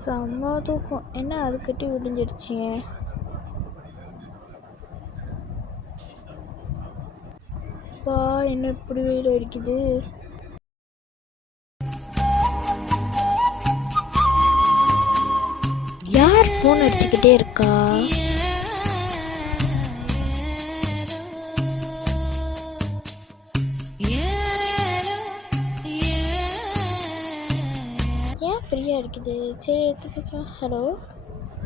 செம்ம தூக்கம். என்ன அதுக்கட்டி விடிஞ்சிடுச்சு. வா, என்ன இப்படி வெயில் அடிக்குது. யார் ஃபோன் அடிச்சுக்கிட்டே இருக்கா? ஏன் பிரியா அடிக்குது? சரி எடுத்து பேசுவா. ஹலோ,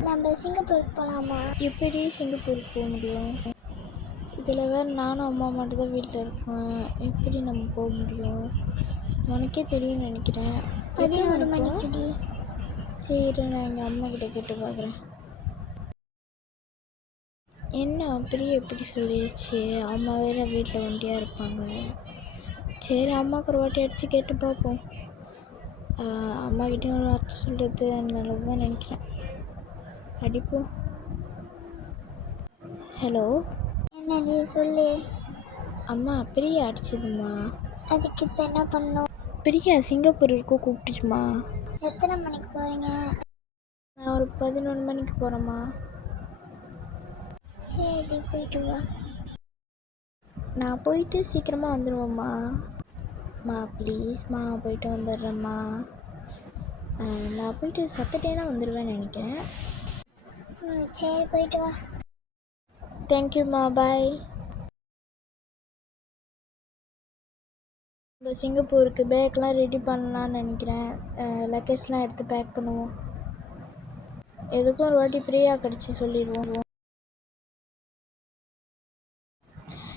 நம்ம சிங்கப்பூருக்கு போகலாமா? எப்படி சிங்கப்பூருக்கு போக முடியும்? இதில் வேறு நானும் அம்மா மட்டும் தான் வீட்டில் இருக்கேன். எப்படி நம்ம போக முடியும்? உனக்கே தெரியும்னு நினைக்கிறேன். 11 மணிக்கு. சரி, நான் எங்கள் அம்மா கிட்ட கேட்டு பார்க்குறேன். என்ன பிரியா எப்படி சொல்லிடுச்சு? அம்மா வேறு வீட்டில் ஒண்டியாக இருப்பாங்க. சரி, அம்மாவுக்கு ஒரு வாட்டி அடித்து கேட்டு பார்ப்போம். அம்மாக்கிட்டையும் ஒரு வார்த்தை சொல்கிறது நல்லது தான் நினைக்கிறேன். அடிப்போம். ஹலோ, என்ன நீ சொல்லு. அம்மா, பிரியா அடிச்சதும்மா. அதுக்கு இப்போ என்ன பண்ணணும்? பிரியா சிங்கப்பூர் இருக்க கூப்பிட்டுச்சுமா. எத்தனை மணிக்கு போகிறீங்க? நான் ஒரு 11 மணிக்கு போகிறேம்மா. சரி, போயிட்டு வா. நான் போயிட்டு சீக்கிரமாக வந்துடுவேம்மா. ப்ளீஸ்மா, போயிட்டு வந்துடுறேம்மா. நான் போயிட்டு சத்துட்டேனா வந்துடுவேன்னு நினைக்கிறேன். சரி, போயிட்டு வா. தேங்க்யூம்மா, பாய். இப்போ சிங்கப்பூருக்கு பேக்லாம் ரெடி பண்ணலான்னு நினைக்கிறேன். லக்கேஜ்லாம் எடுத்து பேக் பண்ணுவோம். எதுக்கும் ஒரு வாட்டி பிரியா கிடச்சி சொல்லிடுவோம்.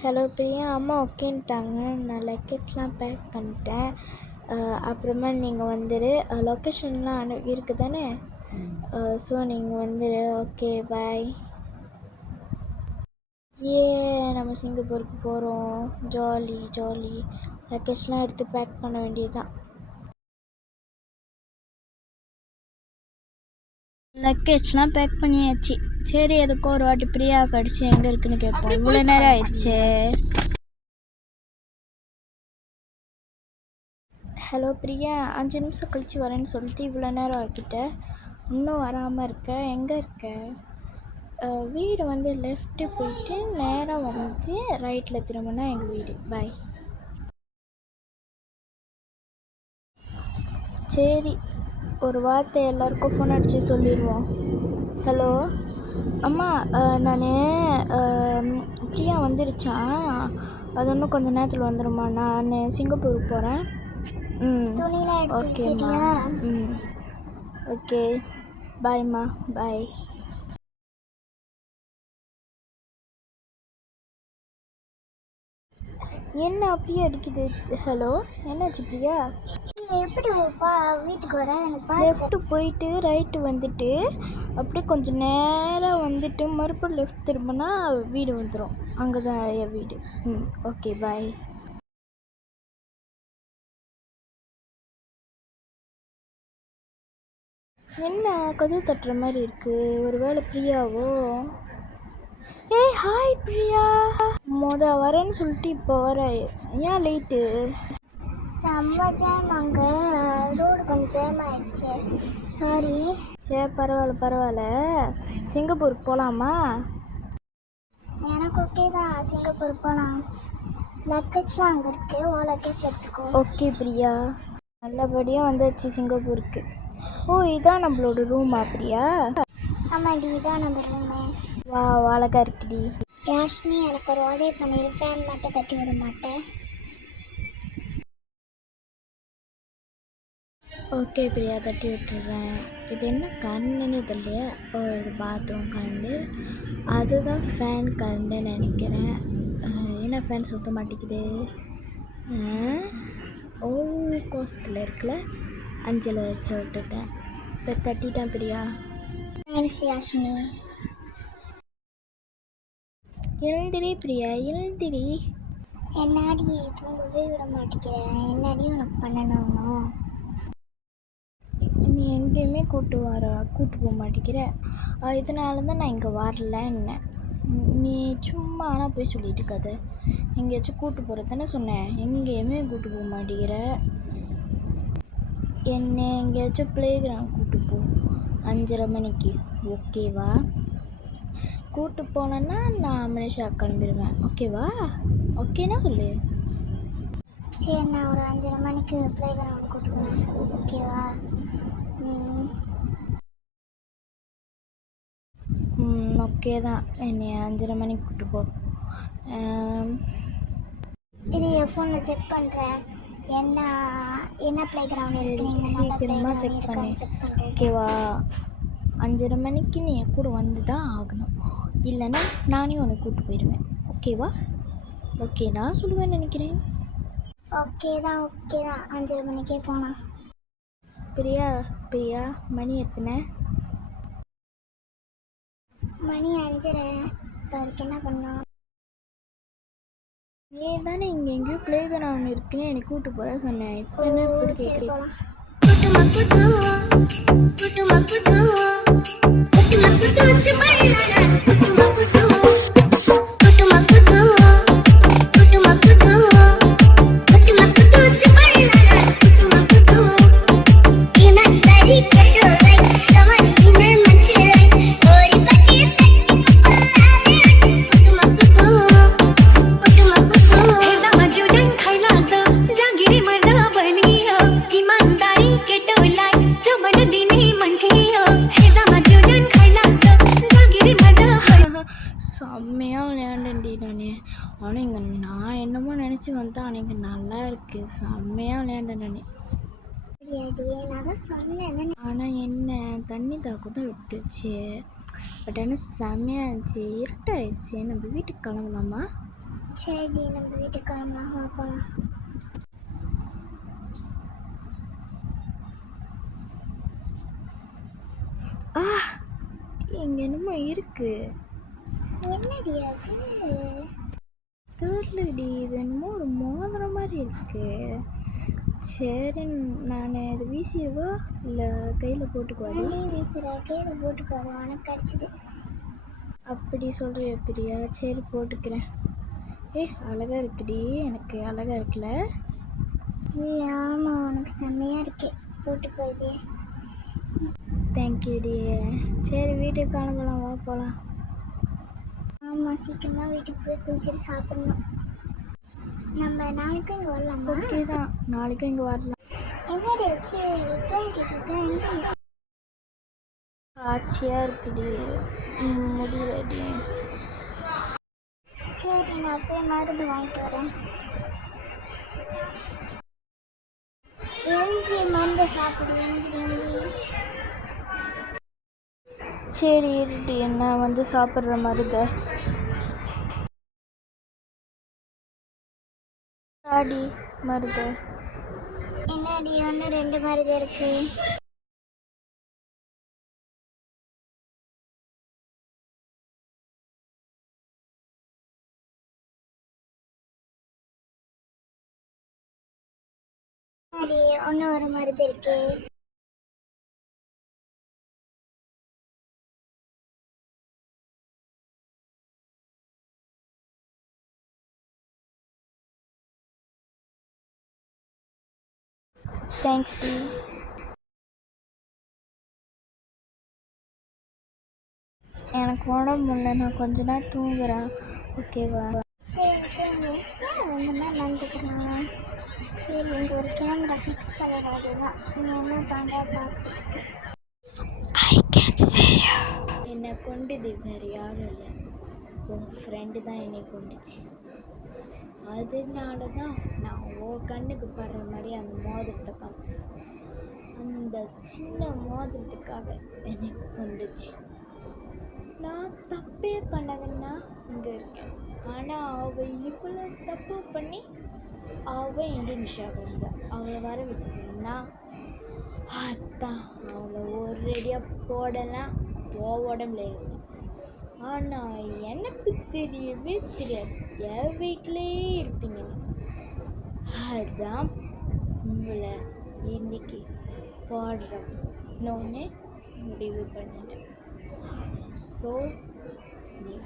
ஹலோ பிரியா, அம்மா ஓகேன்ட்டாங்க. நான் லக்கேஜ்லாம் பேக் பண்ணிட்டேன். அப்புறமா நீங்கள் வந்துடு. லொக்கேஷன்லாம் இருக்குது தானே? ஸோ நீங்கள் வந்துடு. ஓகே, பாய். நம்ம சிங்கப்பூருக்கு போகிறோம். Jolly jolly. லக்கேஜ்லாம் எடுத்து பேக் பண்ண வேண்டியதுதான். லக்கேஜ்லாம் பேக் பண்ணியாச்சு. சரி, எதுக்கும் ஒரு வாட்டி பிரியா கடிச்சு எங்கே இருக்குன்னு கேட்போம். இவ்வளோ நேரம் ஆயிடுச்சு. ஹலோ பிரியா, 5 நிமிஷம் கழித்து வரேன்னு சொல்லிட்டு இவ்வளோ நேரம் ஆக்கிட்ட. இன்னும் வராமல் இருக்க. எங்கே இருக்க? வீடு வந்து லெஃப்ட்டு போயிட்டு நேராக வந்து ரைட்டில் திரும்பினா எங்கள் வீடு. பாய். சரி, ஒரு வார்த்தை எல்லாருக்கும் ஃபோன் அடித்து சொல்லிடுவோம். ஹலோ அம்மா, நான் பிரியா வந்துடுச்சான். அது இன்னும் கொஞ்சம் நேரத்தில் வந்துடும்மா. நான் சிங்கப்பூருக்கு போகிறேன். ஓகேம்மா. ஓகே, பாய்ம்மா. பாய். என்ன அப்படியே அடிக்குது? ஹலோ, என்னாச்சு பிரியா? எப்படி வீட்டுக்கு வர? லெஃப்ட்டு போயிட்டு ரைட்டு வந்துட்டு அப்படியே கொஞ்சம் நேராக வந்துட்டு மறுபடியும் லெஃப்ட் திரும்பினா வீடு வந்துடும். அங்கே தான் என் வீடு. ஓகே, பாய். என்ன கதவு தட்டுற மாதிரி இருக்குது? ஒரு வேளை பிரியாவோ? ஏய், ஹாய் பிரியா. வரேன்னு சொல்லிட்டு இப்போ வர. ஏன் லேட்டு? செம்ம ஜாம். அங்கே ரோடு கொஞ்சம் ஜாம் ஆயிடுச்சு. சாரி. சரி, பரவாயில்ல. சிங்கப்பூருக்கு போகலாமா? எனக்கு ஓகே தான், சிங்கப்பூர் போகலாம். லக்கேஜ்லாம் அங்கே இருக்குது. லக்கேஜ் எடுத்துக்கோ. ஓகே பிரியா, நல்லபடியாக வந்தாச்சு சிங்கப்பூருக்கு. இதான் நம்மளோட ரூமா பிரியா? ஆமாடி, இதான் நம்ம ரூமு. வா, அழகா இருக்குடி. யாஷினி, எனக்கு ஒரு உதவி பண்ணிடு. ஃபேன் மட்டும் தட்டி விட மாட்டேன். ஓகே பிரியா, தட்டி விட்டுறேன். இது என்ன கரண்டுன்னு தெரியலையா? இது பாத்ரூம் கரண்டு. அதுதான் ஃபேன் கரண்டுன்னு நினைக்கிறேன். என்ன ஃபேன் சுத்த மாட்டேங்குது? கோசத்தில் இருக்குல்ல, 5 வச்சு விட்டுட்டேன். இப்போ தட்டிட்டேன் பிரியா. தேங்க்ஸ் யாஷினி. எழுந்திரி பிரியா, எழுந்திரி. என்னாடி தூங்கவே விட மாட்டேங்கிறேன்? என்னடி உனக்கு பண்ணணும்? நீ எங்கேயுமே கூட்டு போக மாட்டேங்கிற. இதனால தான் நான் இங்கே வரலன்னு. நீ சும்மா ஆனால் போய் சொல்லிட்டு இருக்காது. எங்கேயாச்சும் கூட்டு போகிறது தானே சொன்னேன். எங்கேயுமே கூட்டு போக மாட்டேங்கிற. என்னை எங்கேயாச்சும் ப்ளே கிரவுண்ட் கூப்பிட்டு போ 5:30 மணிக்கு, ஓகேவா? கூப்பிட்டு போனேன்னா நான் மனிஷா கிளம்பிடுவேன், ஓகேவா? ஓகேனா சொல்லு. சரி, நான் ஒரு 5:30 மணிக்கு ப்ளே கிரவுண்ட் கூப்பிட்டு போகிறேன், ஓகேவா? ஓகே தான், என்னை 5:30 மணிக்கு கூப்பிட்டு போ. இது என் ஃபோனில் செக் பண்ணுறேன், என்ன ப்ளே கிரவுண்ட் இருக்குது, சீக்கிரமாக செக் பண்ணு, ஓகேவா? 5:30 மணிக்கு நீ என் கூட வந்து தான் ஆகணும், இல்லைன்னா நானே உன்னை கூப்பிட்டு போயிடுவேன், ஓகேவா? ஓகே தான் சொல்லுவேன்னு நினைக்கிறேன். ஓகே தான் 5:30 மணிக்கே போகலாம். பிரியா, மணி எத்தனை? மணி 5:30. இப்போ அதுக்கு என்ன பண்ணோம்? நீ தானே இங்கே எங்கேயோ ப்ளே கிரவுண்ட் இருக்குன்னு என்னை கூப்பிட்டு போகிற சொன்னேன், இப்போ என்ன இப்படி கேட்குறேன்? செம்மையாக விளையாண்டேன்டி நான். ஆனால் இங்கே நான் என்னமோ நினச்சி வந்தேன், ஆனால் இங்கே நல்லா இருக்குது, செம்மையாக விளையாண்டேன் நான். ஆனால் என்ன தண்ணி தாக்கம் தான் விட்டுச்சு, பட் ஆனால் செம்மையாக இருந்துச்சு. இருட்டாயிடுச்சு, நம்ம வீட்டுக்கு கிளம்பலாமா? சரி, நம்ம வீட்டுக்கு கிளம்பலாம், போகலாம். இங்கே என்னமோ இருக்குது. என்னடி அது? தெரியலடி, இது என்னமோ ஒரு மோதிரம் மாதிரி இருக்கு. சரி, நான் இது வீசிடுவா இல்லை கையில் போட்டுக்குவாடி? வீசுகிற, கையில் போட்டுக்குவா, உனக்கு கிடச்சிது. அப்படி சொல்கிறியா பிரியா? சரி போட்டுக்கிறேன். அழகாக இருக்குடி, எனக்கு அழகாக இருக்குல்ல? ஆமாம், உனக்கு செம்மையாக இருக்கு, போட்டுக்கோடி. தேங்க்யூடி. சரி வீட்டுக்கு கிளம்பலாம், வா போகலாம். ஆமாம், சீக்கிரமாக வீட்டுக்கு போய் குளிச்சுட்டு சாப்பிட்ணும். நம்ம நாளைக்கும் இங்கே வரலாமா? ஓகே தான், நாளைக்கும் இங்கே வரலாம். என்னடி வச்சு தூங்கிட்டு இருக்கேன், எங்கே? ஆச்சியாக இருக்குடி, முடியலடி. சரி, நான் போய் மருந்து வாங்கிட்டு வரேன். எரிஞ்சி மருந்து சாப்பிடு, எரிஞ்சி. சரி இருடி, நான் வந்து சாப்பிட்ற மருந்தை தாடி மருந்து. என்னடி 1-2 மருந்து இருக்கு? அடி ஒரு மருந்து இருக்கு. தேங்க்ஸ் டி. எனக்கு உடம்பு முடியல, நான் கொஞ்ச நேரம் தூங்குறேன், ஓகேவா? சரி தூங்கு, இந்த மாதிரி நடந்துக்கிறான். சரி, இங்கே ஒரு கேமரா ஃபிக்ஸ் பண்ணிட வேண்டியதான், இவன் என்ன பண்ணுறா பார்க்குறதுக்கு. என்னை கொண்டுது வேறு யாரும் இல்லை, உன் ஃப்ரெண்டு தான் என்னை கொண்டுச்சு. அதனால தான் நான் கண்ணுக்கு படுற மாதிரி அந்த மோதிரத்தை காமிச்சு, அந்த சின்ன மோதிரத்துக்காக என்னை கொண்டுச்சு. நான் தப்பே பண்ணதுன்னா இங்கே இருக்கேன், ஆனால் அவள் இவ்வளோ தப்பு பண்ணி அவள் இந்தோனேஷியாவுக்கு வந்தா, அவளை வர வச்சுருந்தா அதான் அவளை ஒரேடியாக போடலாம் உடம்புல இருந்தேன். ஆனால் எனக்கு தெரியவே தெரியாது என் வீட்டிலேயே இருப்பீங்க, அதுதான் உங்களை இன்னைக்கு போடுறோன்னு முடிவு பண்ணிட்டேன். ஸோ நீ